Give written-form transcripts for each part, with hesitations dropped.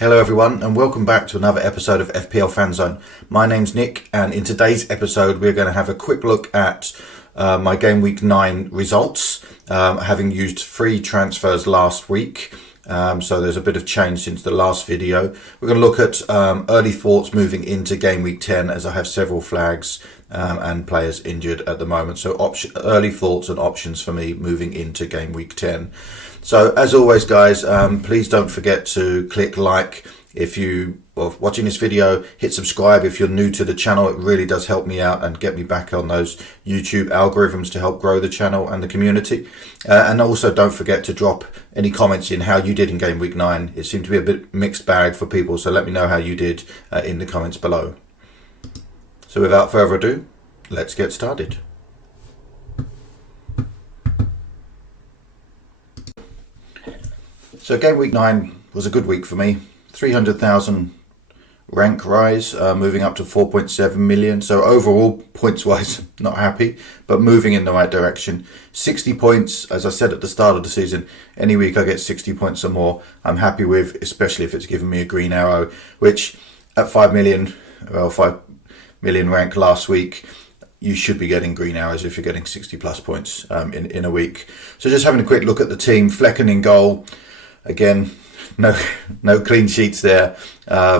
Hello everyone and welcome back to another episode of FPL Fanzone. My name's Nick and in today's episode we're going to have a quick look at my Game Week 9 results, having used free transfers last week. So there's a bit of change since the last video. We're going to look at early thoughts moving into Game Week 10 as I have several flags and players injured at the moment. So early thoughts and options for me moving into Game Week 10. So as always guys, please don't forget to click like if you are watching this video, hit subscribe if you're new to the channel. It really does help me out and get me back on those YouTube algorithms to help grow the channel and the community. And also don't forget to drop any comments in how you did in Game Week 9. It seemed to be a bit mixed bag for people, so let me know how you did in the comments below. So without further ado, let's get started. So Game Week 9 was a good week for me. 300,000 rank rise, moving up to 4.7 million. So overall, points-wise, not happy, but moving in the right direction. 60 points, as I said at the start of the season, any week I get 60 points or more, I'm happy with, especially if it's given me a green arrow, which at 5 million rank last week, you should be getting green arrows if you're getting 60 plus points in a week. So just having a quick look at the team, Flecken in goal. Again, no clean sheets there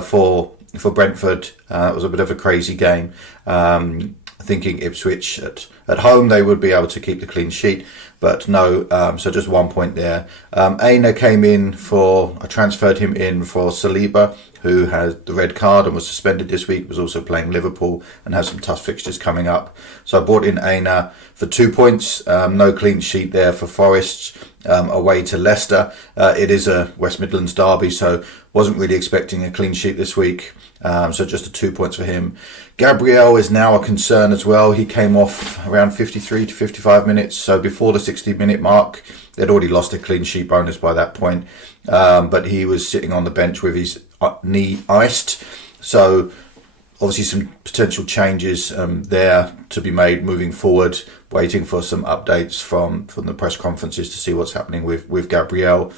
for Brentford. It was a bit of a crazy game. Thinking Ipswich at home they would be able to keep the clean sheet, but no. So just 1 point there. Aina came in I transferred him in for Saliba, who had the red card and was suspended this week, was also playing Liverpool and has some tough fixtures coming up. So I brought in Aina for 2 points. No clean sheet there for Forest. Away to Leicester. It is a West Midlands derby, so wasn't really expecting a clean sheet this week. So just a 2 points for him. Gabriel is now a concern as well. He came off around 53 to 55 minutes. So before the 60-minute mark, they'd already lost a clean sheet bonus by that point. But he was sitting on the bench with his knee iced. So obviously some potential changes there to be made moving forward. Waiting for some updates from the press conferences to see what's happening with Gabriel.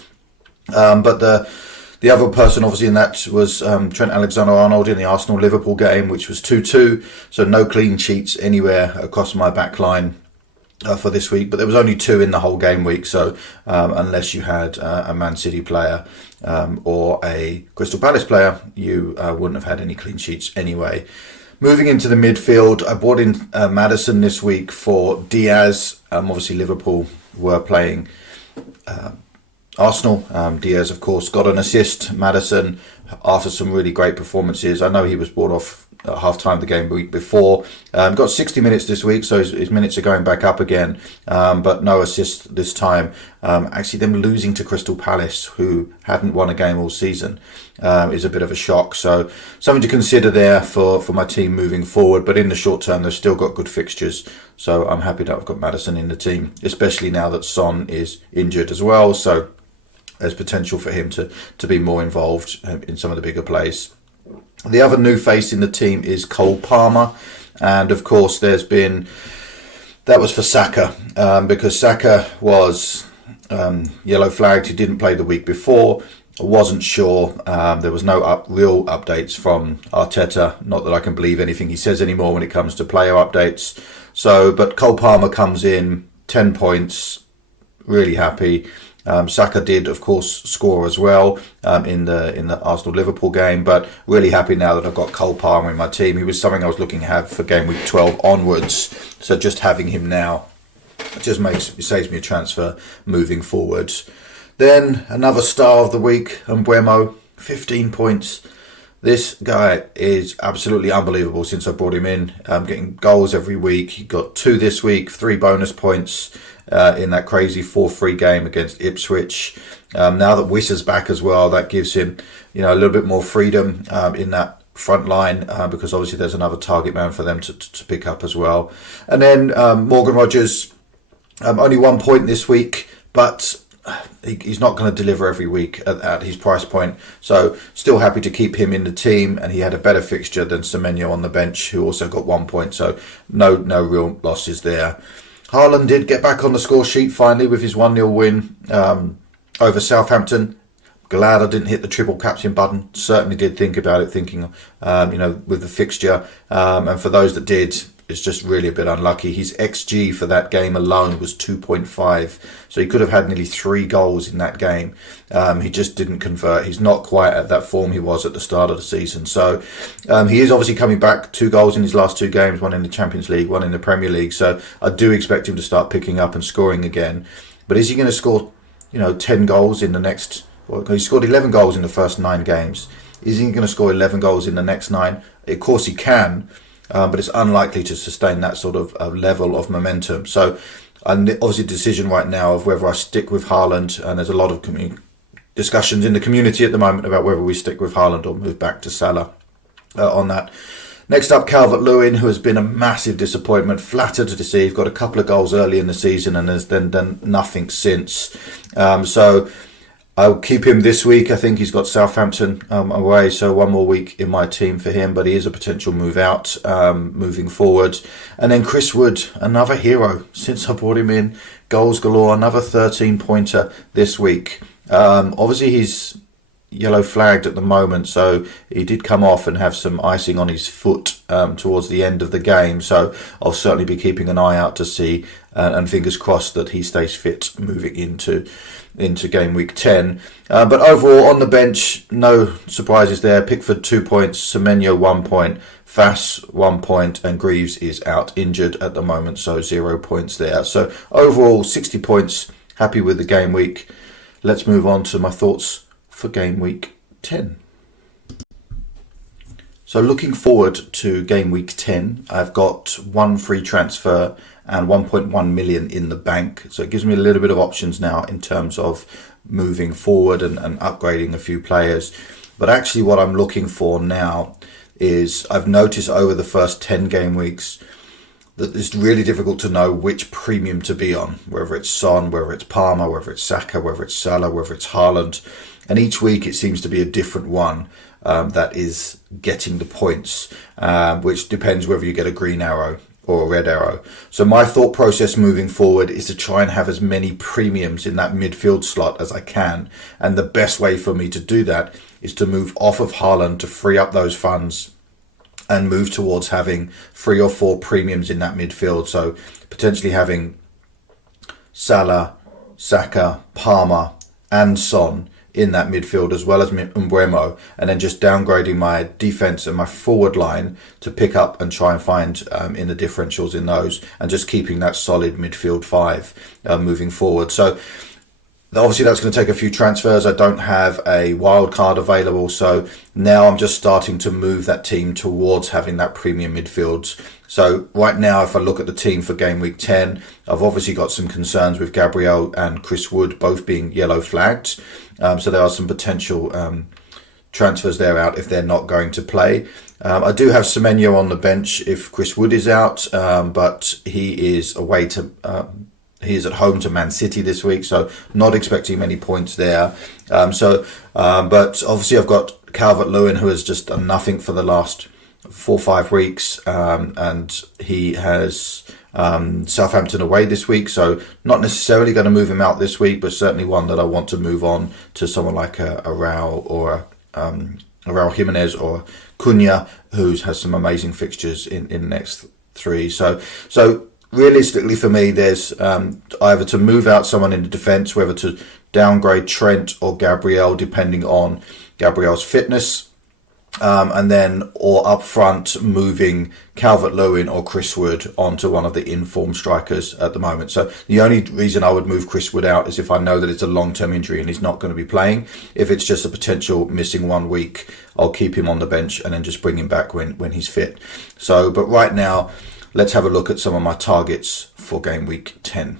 But the other person obviously in that was Trent Alexander-Arnold in the Arsenal-Liverpool game, which was 2-2. So no clean sheets anywhere across my back line for this week. But there was only 2 in the whole game week. So unless you had a Man City player or a Crystal Palace player, you wouldn't have had any clean sheets anyway. Moving into the midfield, I brought in Maddison this week for Diaz. Obviously, Liverpool were playing Arsenal. Diaz, of course, got an assist. Maddison, after some really great performances. I know he was brought off at half-time the game week before. Got 60 minutes this week, so his minutes are going back up again. But no assist this time. Actually, them losing to Crystal Palace, who hadn't won a game all season, is a bit of a shock. So something to consider there for my team moving forward. But in the short term, they've still got good fixtures. So I'm happy that I've got Maddison in the team, especially now that Son is injured as well. So there's potential for him to be more involved in some of the bigger plays. The other new face in the team is Cole Palmer, and of course that was for Saka, because Saka was yellow flagged. He didn't play the week before. I wasn't sure. There was no real updates from Arteta. Not that I can believe anything he says anymore when it comes to player updates. But Cole Palmer comes in, 10 points, really happy. Saka did, of course, score as well in the Arsenal-Liverpool game, but really happy now that I've got Cole Palmer in my team. He was something I was looking to have for Game Week 12 onwards, so just having him now just saves me a transfer moving forwards. Then another star of the week, Mbeumo, 15 points. This guy is absolutely unbelievable since I brought him in. Getting goals every week. He got 2 this week, 3 bonus points in that crazy 4-3 game against Ipswich. Now that Wissa's back as well, that gives him a little bit more freedom in that front line, because obviously there's another target man for them to pick up as well. And then Morgan Rogers, only 1 point this week, but he's not going to deliver every week at his price point. So still happy to keep him in the team, and he had a better fixture than Semenyo on the bench, who also got 1 point. So no real losses there. Haaland did get back on the score sheet finally with his 1-0 win over Southampton. glad I didn't hit the triple captain button. Certainly did think about it, thinking, with the fixture. And for those that did, it's just really a bit unlucky. His XG for that game alone was 2.5. So he could have had nearly 3 goals in that game. He just didn't convert. He's not quite at that form he was at the start of the season. So he is obviously coming back. 2 goals in his last 2 games, 1 in the Champions League, 1 in the Premier League. So I do expect him to start picking up and scoring again. But is he going to score, 10 goals in the next... Well, he scored 11 goals in the first 9 games. Is he going to score 11 goals in the next 9? Of course he can. But it's unlikely to sustain that sort of level of momentum. So, obviously, a decision right now of whether I stick with Haaland, and there's a lot of discussions in the community at the moment about whether we stick with Haaland or move back to Salah on that. Next up, Calvert-Lewin, who has been a massive disappointment, flattered to deceive, got a couple of goals early in the season and has then done nothing since. So I'll keep him this week. I think he's got Southampton away, so 1 more week in my team for him, but he is a potential move out moving forward. And then Chris Wood, another hero since I brought him in. Goals galore, another 13-pointer this week. Obviously, he's yellow flagged at the moment, so he did come off and have some icing on his foot towards the end of the game. So I'll certainly be keeping an eye out to see, and fingers crossed that he stays fit moving into game week 10. But overall, on the bench, no surprises there. Pickford 2 points, Semenyo 1 point, Fass 1 point, and Greaves is out injured at the moment, so 0 points there. So overall, 60 points. Happy with the game week. Let's move on to my thoughts for game week 10. So looking forward to game week 10, I've got 1 free transfer and 1.1 million in the bank. So it gives me a little bit of options now in terms of moving forward and upgrading a few players. But actually what I'm looking for now is, I've noticed over the first 10 game weeks that it's really difficult to know which premium to be on, whether it's Son, whether it's Palmer, whether it's Saka, whether it's Salah, whether it's Haaland. And each week it seems to be a different one that is getting the points, which depends whether you get a green arrow or a red arrow. So my thought process moving forward is to try and have as many premiums in that midfield slot as I can. And the best way for me to do that is to move off of Haaland to free up those funds and move towards having 3 or 4 premiums in that midfield. So potentially having Salah, Saka, Palmer and Son in that midfield, as well as Mbeumo, and then just downgrading my defence and my forward line to pick up and try and find in the differentials in those, and just keeping that solid midfield 5 moving forward. So obviously that's going to take a few transfers. I don't have a wild card available, so now I'm just starting to move that team towards having that premium midfields. So right now, if I look at the team for game week 10, I've obviously got some concerns with Gabriel and Chris Wood both being yellow flagged. So there are some potential transfers there out if they're not going to play. I do have Semenyo on the bench if Chris Wood is out, but he is away to... He is at home to Man City this week, so not expecting many points there. But obviously I've got Calvert-Lewin, who has just done nothing for the last 4 or 5 weeks, and he has Southampton away this week, so not necessarily going to move him out this week, but certainly one that I want to move on to someone like a Raul or a Raul Jimenez or Cunha, who has some amazing fixtures in the next 3. So realistically for me, there's either to move out someone in the defence, whether to downgrade Trent or Gabriel, depending on Gabriel's fitness, and then or up front moving Calvert-Lewin or Chris Wood onto one of the informed strikers at the moment. So the only reason I would move Chris Wood out is if I know that it's a long-term injury and he's not going to be playing. If it's just a potential missing 1 week, I'll keep him on the bench and then just bring him back when he's fit. So, but right now, let's have a look at some of my targets for game week 10.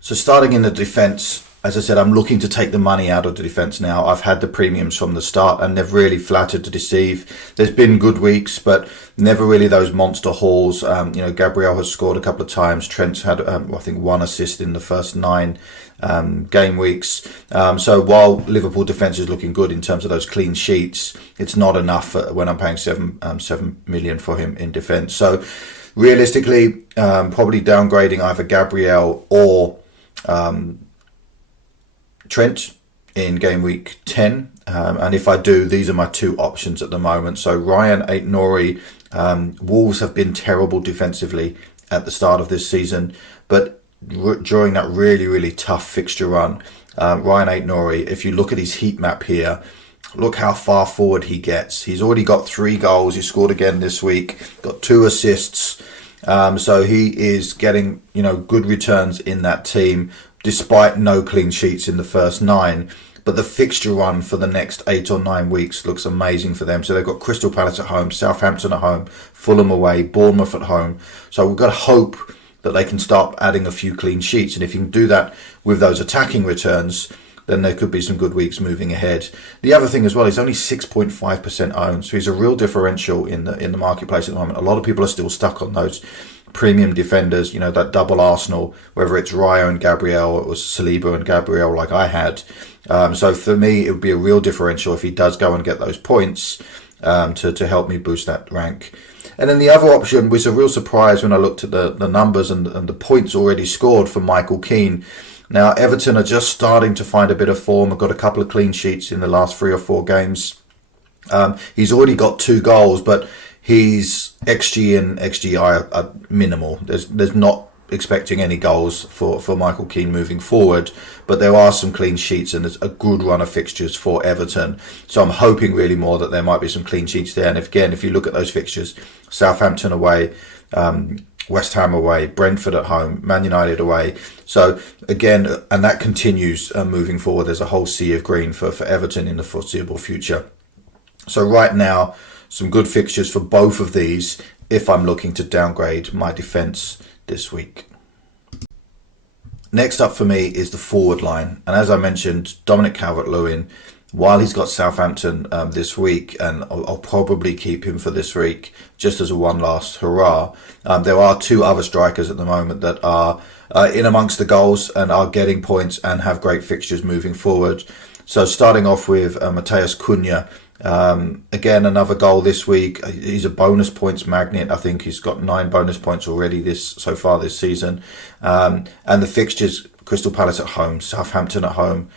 So starting in the defence, as I said, I'm looking to take the money out of the defence now. I've had the premiums from the start and they've really flattered to deceive. There's been good weeks, but never really those monster hauls. Gabriel has scored a couple of times. Trent's had, I think, 1 assist in the first 9 game weeks. So while Liverpool defence is looking good in terms of those clean sheets, it's not enough when I'm paying 7 million for him in defence. So realistically, probably downgrading either Gabriel or Trent in game week 10. And if I do, these are my two options at the moment. So Ryan Aït-Nouri, Wolves have been terrible defensively at the start of this season, but during that really, really tough fixture run, Ryan Aït-Nouri, if you look at his heat map here, look how far forward he gets. He's already got 3 goals. He scored again this week, got 2 assists. So he is getting, good returns in that team, despite no clean sheets in the first 9. But the fixture run for the next 8 or 9 weeks looks amazing for them. So they've got Crystal Palace at home, Southampton at home, Fulham away, Bournemouth at home. So we've got to hope that they can start adding a few clean sheets. And if you can do that with those attacking returns, then there could be some good weeks moving ahead. The other thing as well, he's only 6.5% owned. So he's a real differential in the marketplace at the moment. A lot of people are still stuck on those premium defenders, that double Arsenal, whether it's Raya and Gabriel or it was Saliba and Gabriel like I had. So for me, it would be a real differential if he does go and get those points to help me boost that rank. And then the other option was a real surprise when I looked at the numbers and the points already scored for Michael Keane. Now, Everton are just starting to find a bit of form. I've got a couple of clean sheets in the last 3 or 4 games. He's already got 2 goals, but his XG and XGI are minimal. There's not expecting any goals for Michael Keane moving forward, but there are some clean sheets and there's a good run of fixtures for Everton. So I'm hoping really more that there might be some clean sheets there. And if you look at those fixtures, Southampton away, West Ham away, Brentford at home, Man United away. So again, and that continues moving forward. There's a whole sea of green for Everton in the foreseeable future. So right now, some good fixtures for both of these if I'm looking to downgrade my defence this week. Next up for me is the forward line. And as I mentioned, Dominic Calvert-Lewin, while he's got Southampton this week, and I'll probably keep him for this week just as a one last hurrah, there are 2 other strikers at the moment that are in amongst the goals and are getting points and have great fixtures moving forward. So starting off with Matheus Cunha, again, another goal this week. He's a bonus points magnet. I think he's got 9 bonus points already so far this season. And the fixtures, Crystal Palace at home, Southampton at home,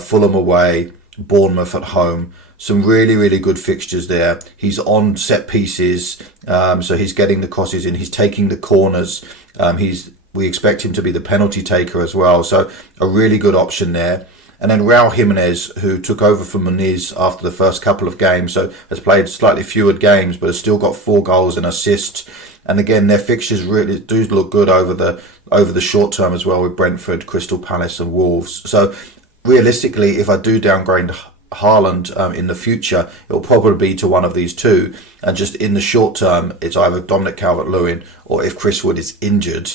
Fulham away, Bournemouth at home. Some really, really good fixtures there. He's on set pieces, so he's getting the crosses in. He's taking the corners. We expect him to be the penalty taker as well. So a really good option there. And then Raul Jimenez, who took over from Muniz after the first couple of games, so has played slightly fewer games, but has still got 4 goals and assists. And again, their fixtures really do look good over the short term as well, with Brentford, Crystal Palace and Wolves. So realistically, if I do downgrade Haaland in the future, it will probably be to one of these 2. And just in the short term, it's either Dominic Calvert-Lewin or, if Chris Wood is injured,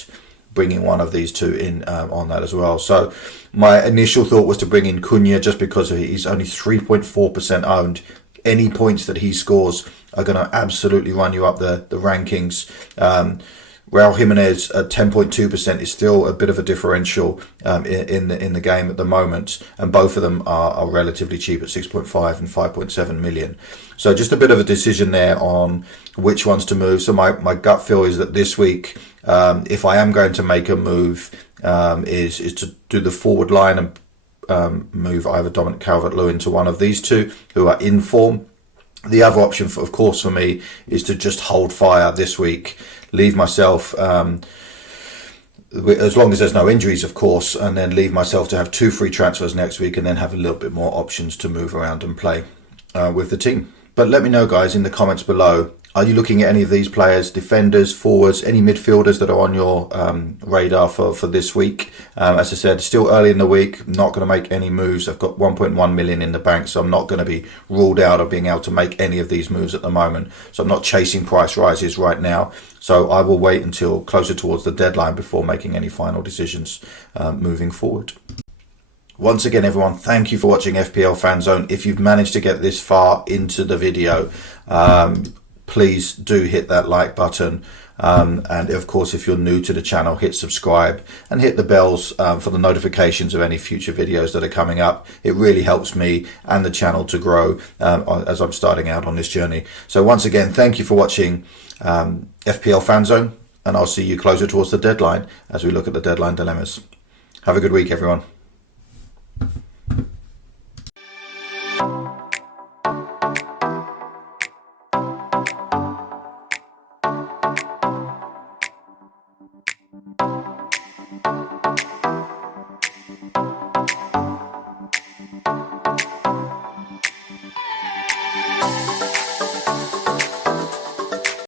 bringing one of these 2 in on that as well. So my initial thought was to bring in Cunha just because he's only 3.4% owned. Any points that he scores are going to absolutely run you up the rankings. Raul Jimenez at 10.2% is still a bit of a differential in the game at the moment, and both of them are relatively cheap at 6.5 and 5.7 million. So just a bit of a decision there on which ones to move. So my gut feel is that this week, if I am going to make a move, is to do the forward line and move either Dominic Calvert-Lewin to one of these 2 who are in form. The other option, of course, for me is to just hold fire this week, leave myself, as long as there's no injuries, of course, and then leave myself to have 2 free transfers next week and then have a little bit more options to move around and play with the team. But let me know, guys, in the comments below. Are you looking at any of these players, defenders, forwards, any midfielders that are on your radar for this week? As I said, still early in the week, not going to make any moves. I've got 1.1 million in the bank, so I'm not going to be ruled out of being able to make any of these moves at the moment. So I'm not chasing price rises right now. So I will wait until closer towards the deadline before making any final decisions moving forward. Once again, everyone, thank you for watching FPL Fanzone. If you've managed to get this far into the video, please do hit that like button, and of course, if you're new to the channel, hit subscribe and hit the bells for the notifications of any future videos that are coming up. It really helps me and the channel to grow as I'm starting out on this journey. So once again, thank you for watching FPL Fanzone, and I'll see you closer towards the deadline as we look at the deadline dilemmas. Have a good week, everyone.